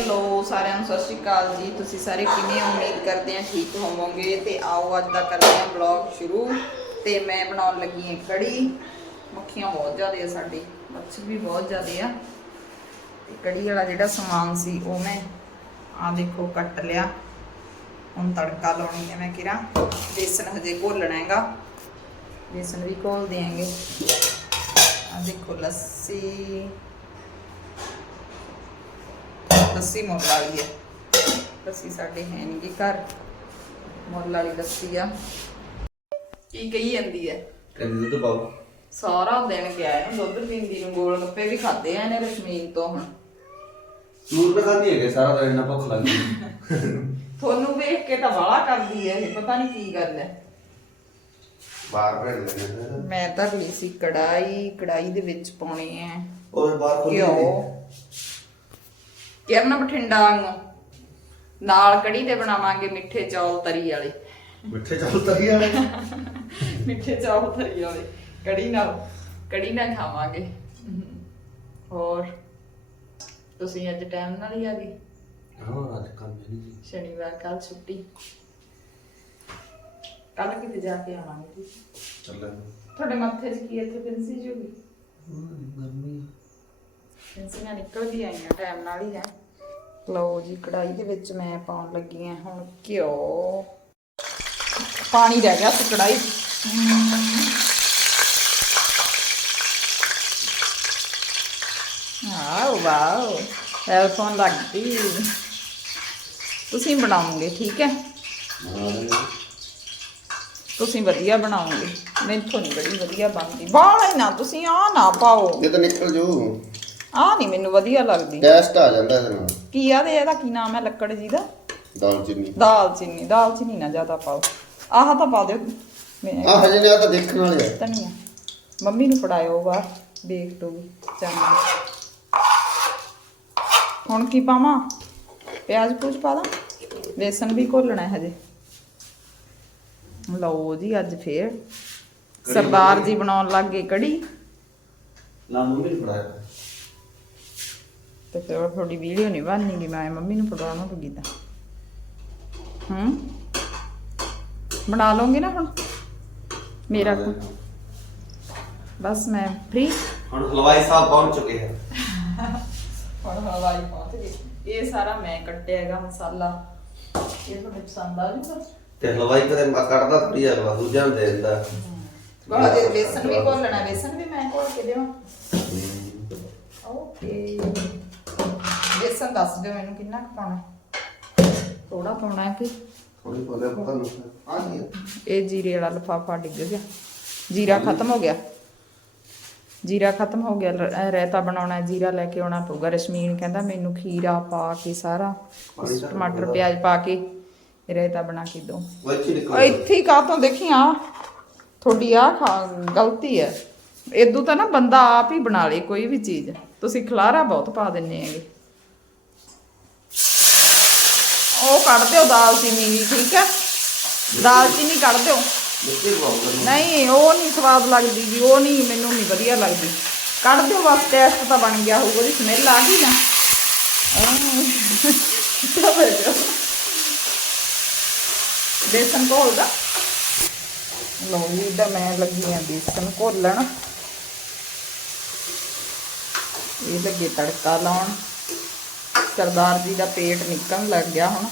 Hello, ਸਾਰਿਆਂ ਨੂੰ ਸਤਿ ਸ਼੍ਰੀ ਅਕਾਲ ਜੀ। ਤੁਸੀਂ ਸਾਰੇ ਕਿਵੇਂ ਉਮੀਦ ਕਰਦੇ ਆ ਠੀਕ ਹੋਵੋਗੇ ਤੇ ਆਓ ਅੱਜ ਦਾ ਕਰਦੇ ਹਾਂ ਵਲੌਗ ਸ਼ੁਰੂ। ਤੇ ਮੈਂ ਬਣਾਉਣ ਲੱਗੀ ਹਾਂ ਕੜੀ। ਮੱਖੀਆਂ ਬਹੁਤ ਜ਼ਿਆਦੇ ਆ ਸਾਡੇ, ਮੱਛਰ ਵੀ ਬਹੁਤ ਜ਼ਿਆਦੇ ਆ। ਤੇ ਕੜੀ ਵਾਲਾ ਜਿਹੜਾ ਸਮਾਨ ਸੀ, ਉਹ ਮੈਂ ਆ ਦੇਖੋ ਕੱਟ ਲਿਆ। ਹੁਣ ਤੜਕਾ ਲਾਉਣੀ ਹੈ ਮੈਂ ਕਿਰਾ ਬੇਸਨ ਹਜੇ ਘੋਲਣਾ ਹੈਗਾ। ਬੇਸਨ ਵੀ ਘੋਲ ਦਿਆਂਗੇ। ਆ ਦੇਖੋ ਲੱਸੀ। ਲੱਸੀ ਮੁੱਲ ਵਾਲੀ ਹੈ ਲੱਸੀ ਸਾਡੇ ਹੈ ਨਹੀਂ ਗੀ ਘਰ। ਮੁੱਲ ਵਾਲੀ ਲੱਸੀ ਆ। ਕੀ ਕਹੀ ਜਾਂਦੀ ਹੈ ਕਹਿੰਦੀ ਦੁੱਧ ਪਾਓ। ਸਾਰਾ ਦਿਨ ਗਿਆ ਹੈ ਦੁੱਧ ਪੀਂਦੀ ਨੂੰ ਗੋਲ ਗੱਪੇ ਵੀ ਖਾਦੇ ਆ ਇਹਨੇ ਰਸ਼ਮੀਨ ਤੋਂ ਹੁਣ। ਨੂਰ ਤਾਂ ਖਾਂਦੀ ਹੈਗੇ ਸਾਰਾ ਦਿਨ ਨਾ ਭੁੱਖ ਲੱਗਦੀ ਤੁਹਾਨੂੰ ਵੇਖ ਕੇ ਤਾਂ ਵਾਲਾ ਕਰਦੀ ਹੈ ਇਹ ਪਤਾ ਨਹੀਂ ਕੀ ਗੱਲ ਹੈ ਬਾਹਰ ਭੇਜ ਲੈਂਦੇ ਮੈਂ ਧਰ ਲਈ ਸੀ ਕੜਾਈ ਕੜਾਈ ਦੇ ਵਿੱਚ ਪਾਉਣੇ ਆ ਉਹ ਬਾਹਰ ਖੋਲੀ ਘਿਓ। ਕਿਰਨ ਬਠਿੰਡਾ ਵਾਂਗੂ। ਨਾਲ ਕੜੀ ਤੇ ਬਣਾਵਾਂਗੇ ਮਿੱਠੇ ਚੌਲ ਤਰੀ ਵਾਲੇ। ਮਿੱਠੇ ਚਾਵਲ ਤਰੀ ਵਾਲੇ? ਮਿੱਠੇ ਚੌਲ ਤਰੀ ਵਾਲੇ। ਕੜੀ ਨਾਲ ਕੜੀ ਨਾਲ ਖਾਵਾਂਗੇ। ਹੋਰ? ਤੁਸੀਂ ਅੱਜ ਟਾਈਮ ਨਾਲ ਹੀ ਆ ਗਏ? ਹਾਂ ਅੱਜ ਕੰਮ ਨਹੀਂ ਜੀ। ਸ਼ਨੀਵਾਰ ਕੱਲ ਛੁੱਟੀ। ਕੱਲ ਕਿਤੇ ਜਾ ਕੇ ਆਵਾਂਗੇ ਤੁਸੀਂ? ਚੱਲ ਤੁਹਾਡੇ ਮੱਥੇ 'ਚ ਕੀ ਇੱਥੇ ਪਿੰਸੀ ਜੂਗੀ ਗਰਮੀ ਪਿੰਸੀਆਂ ਨਿਕਲ ਵੀ ਆਈਆਂ, ਟਾਈਮ ਨਾਲ ਹੀ ਹੈ। ਲਓ ਜੀ ਕੜਾਈ ਦੇ ਵਿੱਚ ਮੈਂ ਪਾਉਣ ਲੱਗੀ ਹਾਂ ਹੁਣ ਘਿਓ। ਪਾਣੀ ਰਹਿ ਗਿਆ ਸੀ ਕੜਾਈ ਆਓ, ਵਾਓ ਟੈਲੀਫੋਨ ਲੱਗ ਤੁਸੀਂ ਬਣਾਓਗੇ, ਠੀਕ ਹੈ? ਤੁਸੀਂ ਵਧੀਆ ਬਣਾਓਗੇ। ਮੈਨੂੰ ਨਹੀਂ ਬੜੀ ਵਧੀਆ ਬਣਦੀ। ਬਾਹਲਾ ਹੀ ਨਾ ਤੁਸੀਂ ਆ ਨਾ ਪਾਓ। ਇਹ ਤਾਂ ਨਿਕਲ ਜੂ। ਆ ਨਹੀਂ ਮੈਨੂੰ ਵਧੀਆ ਲੱਗਦੀ। ਟੈਸਟ ਆ ਜਾਂਦਾ ਇਹਦੇ ਨਾਲ। ਕੀ ਆ ਦੇ ਇਹਦਾ ਕੀ ਨਾਮ ਹੈ ਲੱਕੜ ਜੀ ਦਾ? ਦਾਲ ਚੀਨੀ। ਦਾਲ ਚੀਨੀ ਦਾਲ ਚੀਨੀ ਨਾ ਜ਼ਿਆਦਾ ਪਾਓ। ਆਹ ਤਾਂ ਪਾ ਦਿਓ। ਮੈਂ ਆ ਹਜੇ ਨੇ ਆ ਤਾਂ ਦੇਖਣ ਵਾਲੇ ਆ। ਧਨੀਆ ਮੰਮੀ ਨੂੰ ਫੜਾਇਓ ਬਾਹਰ ਦੇਖ ਲੂਗੀ ਚੰਗਾ। ਹੁਣ ਕੀ ਪਾਵਾਂ? ਪਿਆਜ਼ ਪੂਜ ਪਾ ਦਾਂ? ਬੇਸਨ ਵੀ ਘੋਲਣਾ ਹੈ ਹਜੇ। ਲਓ ਜੀ ਅੱਜ ਫੇਰ ਸਰਦਾਰ ਜੀ ਬਣਾਉਣ ਲੱਗ ਗਏ ਕੜੀ। ਨਾ ਮੰਮੀ ਨੂੰ ਫੜਾਇਆ ਤੇ ਫਿਰ ਉਹ ਤੁਹਾਡੀ ਵੀਡੀਓ ਨਹੀਂ ਬਣਨੀਗੀ ਮੈਂ ਮੰਮੀ ਨੂੰ ਫੜਾਉਣਾ ਪਊਗੀ ਤਾਂ ਹੂੰ? ਬਣਾ ਲਓਗੇ ਨਾ ਹੁਣ? ਮੇਰਾ ਕੋ ਬਸ ਮੈਂ ਫ੍ਰੀ ਹੁਣ ਹਲਵਾਈ ਸਾਹਿਬ ਪਹੁੰਚ ਚੁੱਕੇ ਹਨ। ਹੁਣ ਹਵਾਈ ਪਹੁੰਚ ਇਹ ਸਾਰਾ ਮੈਂ ਕੱਟਿਆ ਹੈਗਾ ਮਸਾਲਾ। ਇਹ ਤੁਹਾਨੂੰ ਪਸੰਦ ਆ ਜੂਗਾ ਤੇ ਹਲਵਾਈ ਕਦੇ ਮ- ਕੱਢਦਾ ਥੋੜੀ ਅਗਲਾ ਦੂਜਾ ਨੂੰ ਦੇ ਦਿੰਦਾ। ਬਹੁਤ ਦੇ ਬੇਸਨ ਵੀ ਘੋਲਣਾ ਬੇਸਨ ਵੀ ਮੈਂ ਘੋਲ ਕੇ ਦੇਵਾਂ। ਓਕੇ। ਬੇਸਨ ਦੱਸ ਦਿਓ ਮੈਨੂੰ ਕਿੰਨਾ ਕੁ ਪਾਉਣਾ ਥੋੜਾ ਪਾਉਣਾ ਹੈ ਕਿ? ਥੋੜੀ ਬੋਲੇ ਪਤਾ ਨਹੀਂ। ਆ ਇਹ ਜੀਰੇ ਵਾਲਾ ਲਫਾਫਾ ਡਿੱਗ ਗਿਆ। ਜੀਰਾ ਖਤਮ ਹੋ ਗਿਆ? ਜੀਰਾ ਖਤਮ ਹੋ ਗਿਆ। ਰਾਇਤਾ ਬਣਾਉਣਾ ਹੈ, ਜੀਰਾ ਲੈ ਕੇ ਆਉਣਾ ਪਊਗਾ। ਰਸ਼ਮੀਨ ਕਹਿੰਦਾ ਮੈਨੂੰ ਖੀਰਾ ਪਾ ਕੇ ਸਾਰਾ ਪਾਣੀ ਤਾਂ ਟਮਾਟਰ ਪਿਆਜ਼ ਪਾ ਕੇ ਰਾਇਤਾ ਬਣਾ ਕੇ ਦਿਓ ਇੱਥੇ ਆ ਨਿਕਲ ਇੱਥੇ ਕਾਹਤੋਂ ਦੇਖੀ ਆ? ਤੁਹਾਡੀ ਆ ਗਲਤੀ ਹੈ। ਇਦੋਂ ਤਾਂ ਨਾ ਬੰਦਾ ਆਪ ਹੀ ਬਣਾ ਲੇ ਕੋਈ ਵੀ ਚੀਜ਼। ਤੁਸੀਂ ਖਲਾਰਾ ਬਹੁਤ ਪਾ ਦਿੰਨੇ ਹੈਗੇ। ਉਹ ਕੱਢ ਦਿਓ ਦਾਲ ਚੀਨੀ ਵੀ ਠੀਕ ਹੈ? ਦਾਲ ਚੀਨੀ ਕੱਢ ਦਿਓ। ਨਹੀਂ ਉਹ ਨਹੀਂ ਸਵਾਦ ਲੱਗਦੀ ਜੀ ਉਹ ਨਹੀਂ ਮੈਨੂੰ ਨਹੀਂ ਵਧੀਆ ਲੱਗਦੀ। ਕੱਢ ਦਿਓ ਬਸ ਟੇਸਟ ਤਾਂ ਬਣ ਗਿਆ ਹੋਊਗਾ ਉਹਦੀ ਸਮੈਲ ਆ ਗਈ ਨਾ। ਬੇਸਨ ਘੋਲਦਾ ਲਓ ਜੀ ਇੱਧਰ ਮੈਂ ਲੱਗੀ ਆ ਬੇਸਨ ਘੋਲਣ। ਇਹ ਲੱਗੇ ਤੜਕਾ ਲਾਉਣ। ਸਰਦਾਰ ਜੀ ਦਾ ਪੇਟ ਨਿਕਲਣ ਲੱਗ ਗਿਆ ਹੁਣ।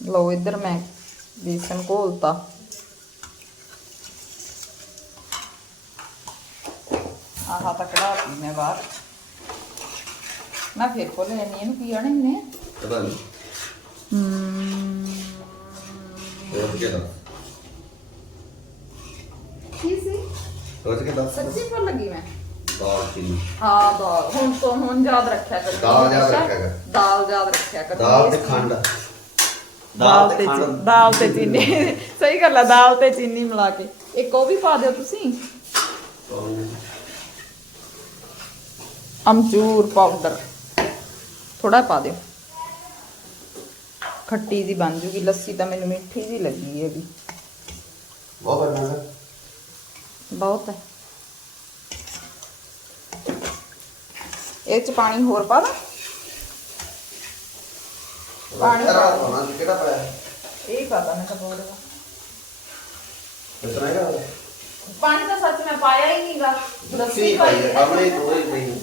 ਲਓ ਇੱਧਰ ਮੈਂ ਬੇਸਨ ਘੋਲਤਾ। ਆਹਾ ਤਾਂ ਕਢਾਤੀ ਮੈਂ ਬਾਹਰ। ਮੈਂ ਫਿਰ ਖੋਲ ਲੈਣੀ ਇਹਨੂੰ ਕੀ ਆਣੇ ਨੇ ਪਤਾ ਨਹੀਂ ਹਮ ਹੋਰ ਕੀ ਦਾ ਕੀ ਸੀ ਹੋਰ ਕੀ ਦਾ ਸੱਚੀ ਫੁੱਲ ਲੱਗੀ ਮੈਂ ਦਾਲ ਚੀਨੀ ਹਾਂ ਦਾਲ ਹੁਣ ਤੋਂ ਹੁਣ ਯਾਦ ਰੱਖਿਆ ਕਰ ਦਾਲ ਯਾਦ ਰੱਖਿਆ ਕਰ। ਦਾਲ ਯਾਦ ਰੱਖਿਆ ਕਰ ਦਾਲ ਤੇ ਖੰਡ ਦਾਲ ਤੇ ਚੀ- ਦਾਲ ਤੇ ਚੀਨੀ ਸਹੀ ਗੱਲ ਹੈ ਦਾਲ ਤੇ ਚੀਨੀ ਮਿਲਾ ਕੇ ਇੱਕ ਉਹ ਵੀ ਪਾ ਦਿਓ ਤੁਸੀਂ ਅਮਚੂਰ ਪਾਊਡਰ ਥੋੜਾ ਪਾ ਦਿਓ ਖੱਟੀ ਜੀ ਬਣ ਜੂਗੀ ਲੱਸੀ ਤਾਂ ਮੈਨੂੰ ਮਿੱਠੀ ਜੀ ਲੱਗੀ ਹੈਗੀ ਬਹੁਤ ਬਣਾਗਾ ਬਹੁਤ ਹੈ। ਇਹ ਚ ਪਾਣੀ ਹੋਰ ਪਾ ਦਾਂ। ਪਾਣੀ ਪਾਉਣਾ ਕਿਹੜਾ ਪਾਇਆ? ਇਹ ਪਾ ਦਾਂ ਮੈਂ ਤਾਂ ਬਹੁਤ ਦਾ। ਇਤਨਾ ਹੈਗਾ? ਪਾਣੀ ਤਾਂ ਸੱਚ ਮੈਂ ਪਾਇਆ ਹੀ ਨਹੀਂਗਾ ਲੱਸੀ ਪਾਈ ਹੈ। ਆਪਣੇ ਕੋਈ ਨਹੀਂ।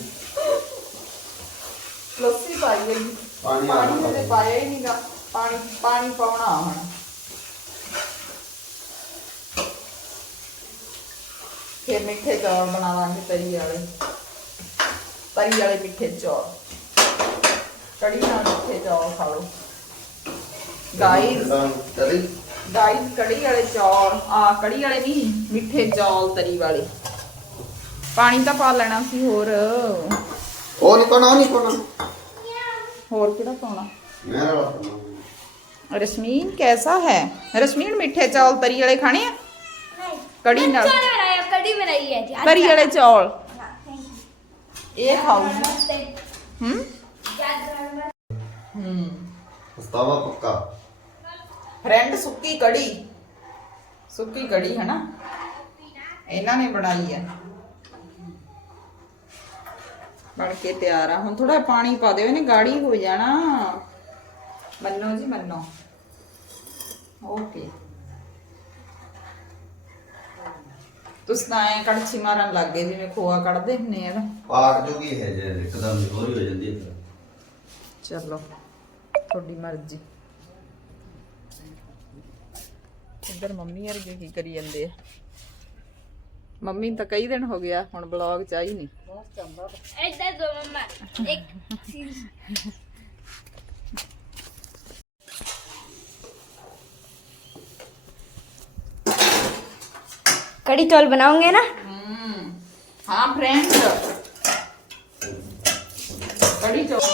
ਲੱਸੀ ਪਾਈ ਹੈ। ਪਾਣੀ ਪਾਣੀ ਤੇ ਪਾਇਆ ਹੀ ਨਹੀਂਗਾ ਪਾਣੀ ਪਾਣੀ ਪਾਉਣਾ ਹੁਣ। ਫਿਰ ਮਿੱਠੇ ਚੌਲ ਬਣਾਵਾਂਗੇ ਤਰੀ ਵਾਲੇ। ਤਰੀ ਵਾਲੇ ਮਿੱਠੇ ਚੌਲ। ਕੜੀ ਨਾਲ ਮਿੱਠੇ ਚੌਲ ਖਾ ਲਓ। ਗਾਈਸ ਕੜੀ। ਵਾਲੇ ਚੌਲ। ਆ ਕੜੀ ਵਾਲੇ ਨਹੀਂ ਮਿੱਠੇ ਚੌਲ ਤਰੀ ਵਾਲੇ। ਪਾਣੀ ਤਾਂ ਪਾ ਲੈਣਾ ਸੀ ਹੋਰ। ਉਹ ਨਹੀਂ ਪਾਣਾ ਨਹੀਂ ਪਾਣਾ ਹੋਰ ਕਿਹੜਾ ਪਾਉਣਾ? ਮੇਰਾ ਰਸਮੀਨ ਕੈਸਾ ਹੈ? ਰਸਮੀਨ ਮਿੱਠੇ ਚੌਲ ਤਰੀ ਵਾਲੇ ਖਾਣੇ ਆ? ਕੜੀ ਨਾਲ। नाल अच्छा बनाया कड़ी बनाई है जी तरी वाले चौल हाँ, thank you. ये खाओ नमस्ते हम्म क्या करना हम्म ਪਛਤਾਵਾ ਪੱਕਾ फ्रेंड सुक्की कड़ी सुक्की कड़ी है ना ਇਹਨਾਂ ਨੇ ਬਣਾਈ ਹੈ ਬਣ ਕੇ ਤਿਆਰ ਆ ਹੁਣ ਥੋੜਾ ਪਾਣੀ ਪਾ ਦਿਓ ਇਹਨੇ ਗਾੜੀ ਹੋ ਜਾਣਾ ਮੰਨੋ ਜੀ ਮੰਨੋ ਓਕੇ ਤੁਸੀਂ ਤਾਂ ਐ ਕੜਛੀ ਮਾਰਨ ਲੱਗ ਗਏ ਜਿਵੇਂ ਖੋਆ ਕੱਢਦੇ ਹੁੰਨੇ ਆ ਨਾ। ਪਾਕ ਜੋਗੀ ਹੈ ਜੇ ਇੱਕਦਮ ਹੋਰ ਹੋ ਜਾਂਦੀ ਹੈ ਚਲੋ ਤੁਹਾਡੀ ਮਰਜ਼ੀ। ਇੱਧਰ ਮੰਮੀ ਵਰਗੇ ਕੀ ਕਰੀ ਜਾਂਦੇ ਆ? ਮੰਮੀ ਤਾਂ ਕਈ ਦਿਨ ਹੋ ਗਿਆ ਹੁਣ ਬਲੌਗ ਚ ਆਈ ਨਹੀਂ ਐਦਾਂ ਦੋ ਮੰਮਾ ਇੱਕ कड़ी चावल बनाओगे ना हाँ फ्रेंड्स कड़ी चावल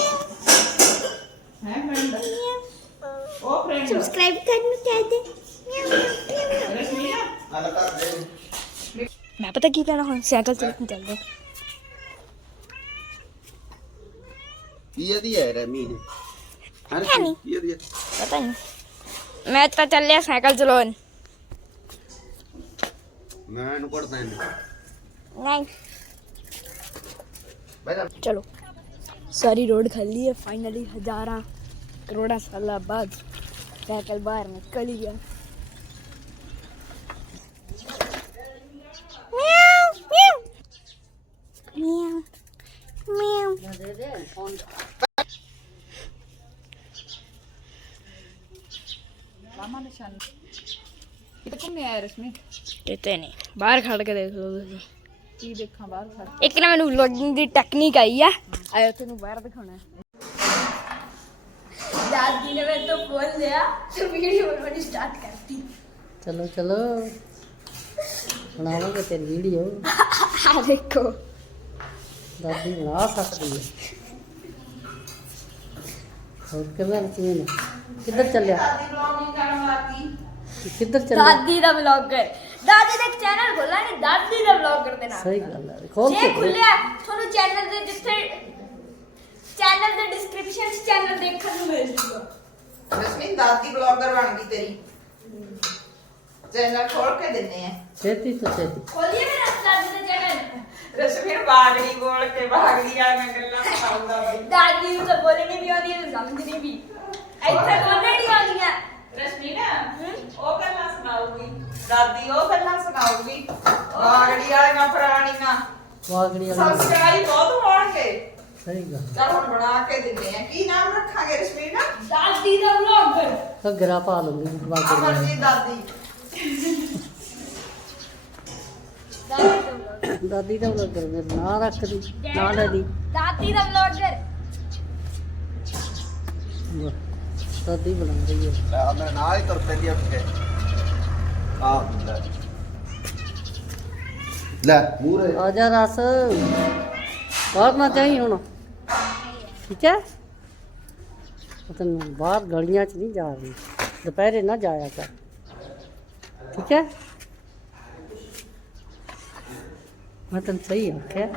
हैं फ्रेंड ओ फ्रेंड सब्सक्राइब करना चाहते मैं पता की करना हूँ साइकिल चलते चल रहे दिया दिया है रमी दिया पता नहीं मैं तो चल लिया साइकिल चलाने ਮੈਂ ਇਹਨੂੰ ਪੜਦਾ ਨਹੀਂ नहीं ਬੈ ਜਾ चलो सारी रोड खाली है फाइनली हजारा करोड़ा साल बाद साइकिल बाहर निकल ही गया ਕਿਤੇ ਘੁੰਮੇ ਆਇਆ ਰਸ਼ਮੀ? ਕਿਤੇ ਨਹੀਂ। ਬਾਹਰ ਖੜ ਕੇ ਦੇਖ ਲਓ ਤੁਸੀਂ। ਕੀ ਦੇਖਾਂ ਬਾਹਰ ਖੜ ਇੱਕ ਨਾ ਮੈਨੂੰ ਵਲੌਗਿੰਗ ਦੀ ਟੈਕਨੀਕ ਆਈ ਆ। ਆਇਓ ਤੁਹਾਨੂੰ ਬਾਹਰ ਦਿਖਾਉਣਾ ਦਾਦੀ ਨੇ ਮੇਰੇ ਤੋਂ ਫੋਨ ਲਿਆ ਤੇ ਵੀਡੀਓ ਬਣਾਉਣੀ ਸਟਾਰਟ ਕਰਤੀ। ਚਲੋ ਚਲੋ। ਬਣਾਵਾਂਗੇ ਤੇਰੀ ਵੀਡੀਓ ਆ ਦੇਖੋ। ਦਾਦੀ ਬਣਾ ਸਕਦੀ ਹੈ। ਹੋਰ ਕਿਵੇਂ ਕਿੱਧਰ ਚੱਲਿਆ? ਦਾਦੀ ਬਲੌਗਿੰਗ ਕਰਨ ਲੱਗੀ ਕਿੱਧਰ ਚੱਲਿਆ ਦਾਦੀ ਦਾ ਵਲੌਗਰ ਦਾਦੀ ਦਾ ਚੈਨਲ ਖੋਲਾ ਨੇ ਦਾਦੀ ਦਾ ਵਲੌਗਰ ਦੇ ਨਾਲ ਸਹੀ ਗੱਲ ਹੈ ਖੋਲ ਜੇ ਕੇ ਖੁੱਲਿਆ ਤੁਹਾਨੂੰ ਚੈਨਲ ਦੇ ਜਿੱਥੇ ਚੈਨਲ ਦੇ ਡਿਸਕ੍ਰਿਪਸ਼ਨ 'ਚ ਚੈਨਲ ਦੇਖਣ ਨੂੰ ਮਿਲ ਜੂਗਾ। ਰਸ਼ਮੀ ਦਾਦੀ ਬਲੌਗਰ ਬਣ ਗਈ ਤੇਰੀ। ਚੈਨਲ ਖੋਲ ਕੇ ਦਿੰਨੇ ਆ। ਛੇਤੀ ਤੋਂ ਛੇਤੀ। ਖੋਲੀਏ ਮੇਰਾ ਦਾਦੀ ਦਾ ਚੈਨਲ ਰਸ਼ਮੀ ਬਾਗੜੀ ਬੋਲ ਕੇ ਬਾਗੜੀ ਆ ਮੈਂ ਗੱਲਾਂ ਸੁਣਾਉਂਦਾ ਬਈ ਦਾਦੀ ਨੂੰ ਤਾਂ ਬੋਲਣੀ ਵੀ ਆਉਂਦੀ ਹੈ ਤੇ ਸਮਝਣੀ ਵੀ। ਇੱਥੇ ਬੋਲਣੀ ਆਉਂਦੀਆਂ। ਰਸ਼ਮੀ ਨਾ ਉਹ ਗੱਲਾਂ ਸੁਣਾਉਗੀ ਦਾਦੀ ਉਹ ਗੱਲਾਂ ਸੁਣਾਉਗੀ ਬਾਗੜੀ ਵਾਲੀਆਂ ਪੁਰਾਣੀਆਂ। ਵਾਗੜੀ ਵਾਲੀ ਸਬਸਕ੍ਰਾਈਬ ਬਹੁਤ ਹੋਣਗੇ। ਸਹੀ ਗੱਲ। ਚਲ ਹੁਣ ਬਣਾ ਕੇ ਦਿੰਨੇ ਆ। ਕੀ ਨਾਮ ਰੱਖਾਂਗੇ ਰਸ਼ਮੀ ਨਾ ਦਾਦੀ ਦਾ ਵਲੌਗਰ ਘੱਗਰਾ ਪਾ ਲੂੰਗੀ ਵਾਗੜੀ ਵਾਲੀ ਅਮਰਜੀਤ ਦਾਦੀ। ਦਾਦੀ ਦਾ ਵਲੋਗਰ ਮੇਰਾ ਨਾਂ ਰੱਖਦੀ ਨਾਂ ਲੈ ਦੀ। ਦਾਦੀ ਦਾ ਵਲੌਗਰ ਦਾਦੀ ਬਣਾ ਰਹੀ ਹੈ। ਲੈ ਆ ਮੇਰੇ ਨਾਲ ਹੀ ਤੁਰ ਪੈਂਦੀ ਆ ਉੱਠ ਕੇ ਆ ਲੈ। ਲੈ ਮੂਰੇ ਆ ਜਾ ਰਸ ਬਾਹਰ ਨਾ ਜਾਈ ਹੁਣ। ਠੀਕ ਹੈ? ਤੈਨੂੰ ਬਾਹਰ ਗਲੀਆਂ 'ਚ ਨਹੀਂ ਜਾ ਰਹੀ। ਦੁਪਹਿਰੇ ਨਾ ਜਾਇਆ ਕਰ। ਠੀਕ ਹੈ? ਮੈਂ ਤੈਨੂੰ ਸਹੀ ਆਖਿਆ।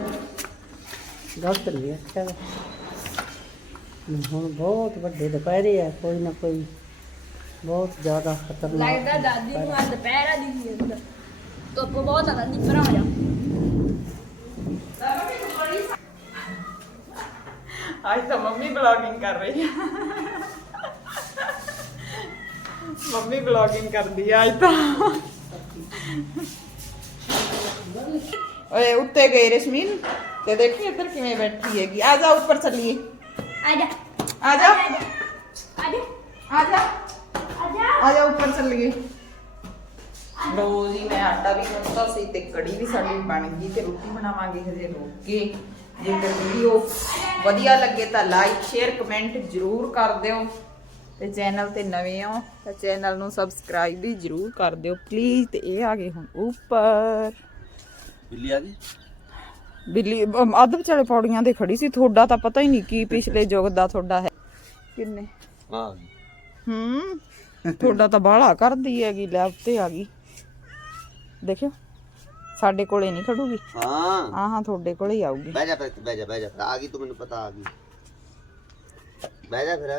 ਗਲਤ ਨਹੀਂ ਆਖਿਆ। ਹੁਣ ਬਹੁਤ ਵੱਡੇ ਦੁਪਹਿਰੇ ਆ, ਕੋਈ ਨਾ ਕੋਈ ਬਹੁਤ ਜ਼ਿਆਦਾ ਖਤਰਨਾਕ ਲੱਗਦਾ ਦਾਦੀ ਨੂੰ ਅੱਜ ਦੁਪਹਿਰਾ ਦੀ ਜਾਂਦਾ ਅੱਗੋਂ ਬਹੁਤ ਜ਼ਿਆਦਾ ਨਹੀਂ ਪਰਾਂ ਹੋ ਜਾ ਅੱਜ ਤਾਂ ਮੰਮੀ ਬਲੌਗਿੰਗ ਕਰ ਰਹੀ ਹੈ ਮੰਮੀ ਬਲੌਗਿੰਗ ਕਰਦੀ ਆ ਅੱਜ ਤਾਂ ਓਏ ਉੱਤੇ ਗਏ ਰਸ਼ਮੀਨ ਤੇ ਦੇਖੀ ਇੱਧਰ ਕਿਵੇਂ ਬੈਠੀ ਹੈਗੀ ਆ ਜਾ ਉੱਪਰ ਚੱਲੀਏ ਆ ਜਾ ਆ ਜਾ ਆ ਜਾ ਉੱਪਰ ਚੱਲੀਏ। ਲੋ ਜੀ ਮੈਂ ਆਟਾ ਵੀ ਗੁੰਨਤਾ ਸੀ ਤੇ ਕੜੀ ਵੀ ਸਾਡੀ ਬਣ ਗਈ ਤੇ ਰੋਟੀ ਬਣਾਵਾਂਗੇ ਹਜੇ ਰੁਕ ਕੇ ਜੇਕਰ ਵੀਡੀਓ ਵਧੀਆ ਲੱਗੇ ਤਾਂ ਲਾਈਕ ਸ਼ੇਅਰ ਕਮੈਂਟ ਜ਼ਰੂਰ ਕਰ ਦਿਓ। ਤੇ ਚੈਨਲ ਤੇ ਨਵੇਂ ਹੋ ਤਾਂ ਚੈਨਲ ਨੂੰ ਸਬਸਕ੍ਰਾਈਬ ਵੀ ਜ਼ਰੂਰ ਕਰ ਦਿਓ। ਪਲੀਜ਼ ਤੇ ਇਹ ਆ ਗਏ ਹੁਣ ਉੱਪਰ। ਬਿੱਲੀ ਆ ਗਈ? ਬਿੱਲੀ ਅੱਧ ਵਿਚਾਲੇ ਪੌੜੀਆਂ ਤੇ ਖੜੀ ਸੀ। ਤੁਹਾਡਾ ਤਾਂ ਪਤਾ ਹੀ ਨਹੀਂ ਕੀ ਪਿਛਲੇ ਯੁੱਗ ਦਾ ਤੁਹਾਡਾ ਹੈ। ਕਿੰਨੇ? ਹਾਂ ਹੂੰ। ਤੁਹਾਡਾ ਤਾਂ ਬਾਹਲਾ ਕਰਦੀ ਹੈਗੀ ਲੈ ਉੱਤੇ ਆ ਗਈ। ਦੇਖਿਓ ਸਾਡੇ ਕੋਲੇ ਨਹੀਂ ਖੜੂਗੀ। ਹਾਂ। ਹਾਂ ਹਾਂ ਤੁਹਾਡੇ ਕੋਲੇ ਹੀ ਆਊਗੀ। ਬਹਿ ਜਾ ਫਿਰ ਬਹਿ ਜਾ ਬਹਿ ਜਾ ਫਿਰ। ਆ ਗਈ ਤੂੰ ਮੈਨੂੰ ਪਤਾ ਆ ਗਈ। ਬਹਿ ਜਾ ਫਿਰ।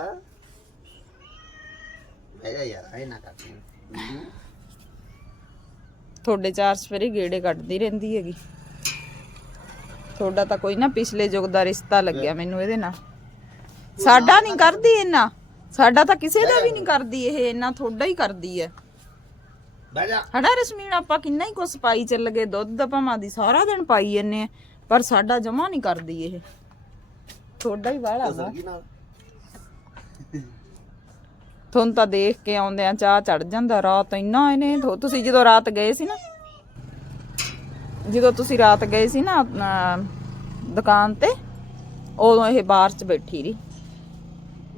ਬਹਿ ਜਾ ਯਾਰ ਐ ਨਾ ਕਰ ਤੂੰ। ਤੁਹਾਡੇ ਚਾਰ ਸਵੇਰੇ ਗੇੜੇ ਕੱਢਦੀ ਰਹਿੰਦੀ ਹੈਗੀ। ਤੁਹਾਡਾ ਤਾਂ ਕੋਈ ਨਾ ਪਿਛਲੇ ਯੁੱਗ ਦਾ ਰਿਸ਼ਤਾ ਲੱਗਿਆ ਮੈਨੂੰ ਇਹਦੇ ਨਾਲ। ਸਾਡਾ ਨਹੀਂ ਕਰਦੀ ਇੰਨਾ ਸਾਡਾ ਤਾਂ ਕਿਸੇ ਦਾ ਵੀ ਨਹੀਂ ਕਰਦੀ ਇਹ ਇੰਨਾ ਤੁਹਾਡਾ ਹੀ ਕਰਦੀ ਹੈ। ਬਹਿ ਜਾ। ਹੜਾ ਰਸਮੀਨ ਆਪਾਂ ਕਿੰਨਾ ਹੀ ਕੁਛ ਪਾਈ ਚੱਲ ਗਏ ਦੁੱਧ ਭਾਵਾਂ ਦੀ ਸਾਰਾ ਦਿਨ ਪਾਈ ਜੰਨੇ ਪਰ ਸਾਡਾ ਜਮਾ ਨਹੀਂ ਕਰਦੀ ਇਹ। ਤੁਹਾਡਾ ਹੀ ਵਾਲਾ ਵਾ। ਸਰਗੀ ਨਾਲ? ਤੁਹਾਨੂੰ ਤਾਂ ਦੇਖ ਕੇ ਆਉਂਦੇ ਆ ਚਾਹ ਚੜ ਜਾਂਦਾ ਰਾਤ ਇੰਨਾ ਇਹਨੇ ਥੋ- ਤੁਸੀਂ ਜਦੋਂ ਰਾਤ ਗਏ ਸੀ ਨਾ ਜਦੋਂ ਤੁਸੀਂ ਰਾਤ ਗਏ ਸੀ ਨਾ ਆਪਣਾ ਦੁਕਾਨ ਤੇ ਉਦੋਂ ਇਹ ਬਾਹਰ 'ਚ ਬੈਠੀ ਰਹੀ।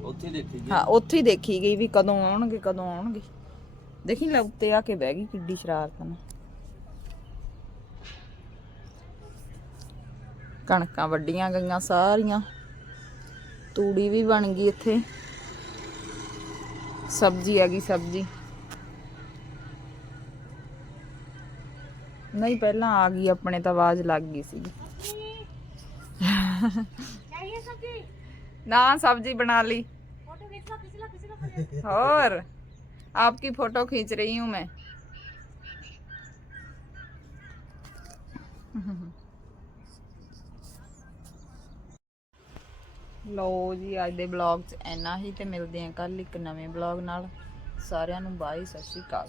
ਉੱਥੇ ਦੇਖੀ ਗਈ। ਹਾਂ ਉੱਥੇ ਹੀ ਦੇਖੀ ਗਈ ਵੀ ਕਦੋਂ ਆਉਣਗੇ ਕਦੋਂ ਆਉਣਗੇ। ਦੇਖੀ ਲੈ ਉੱਤੇ ਆ ਕੇ ਬਹਿ ਗਈ ਕਿੱਡੀ ਸ਼ਰਾਰਤ ਨਾਲ। ਕਣਕਾਂ ਵੱਡੀਆਂ ਗਈਆਂ ਸਾਰੀਆਂ। ਤੂੜੀ ਵੀ ਬਣ ਗਈ ਇੱਥੇ। ਸਬਜ਼ੀ ਆ ਗਈ ਸਬਜ਼ੀ। ਨਹੀਂ ਪਹਿਲਾਂ ਆ ਗਈ ਆਪਣੇ ਤਾਂ ਆਵਾਜ਼ ਲੱਗ ਗਈ ਸੀ ਨਾ ਸਬਜ਼ੀ ਬਣਾ ਲਈ। और आपकी फोटो खींच रही हूँ मैं ਲੋ ਜੀ ਅੱਜ ਦੇ ਬਲੌਗ 'ਚ ਇੰਨਾ ਹੀ ਤੇ ਮਿਲਦੇ ਹਾਂ ਕੱਲ ਇੱਕ ਨਵੇਂ ਬਲੌਗ ਨਾਲ ਸਾਰਿਆਂ ਨੂੰ ਬਾਏ ਸਤਿ ਸ਼੍ਰੀ ਅਕਾਲ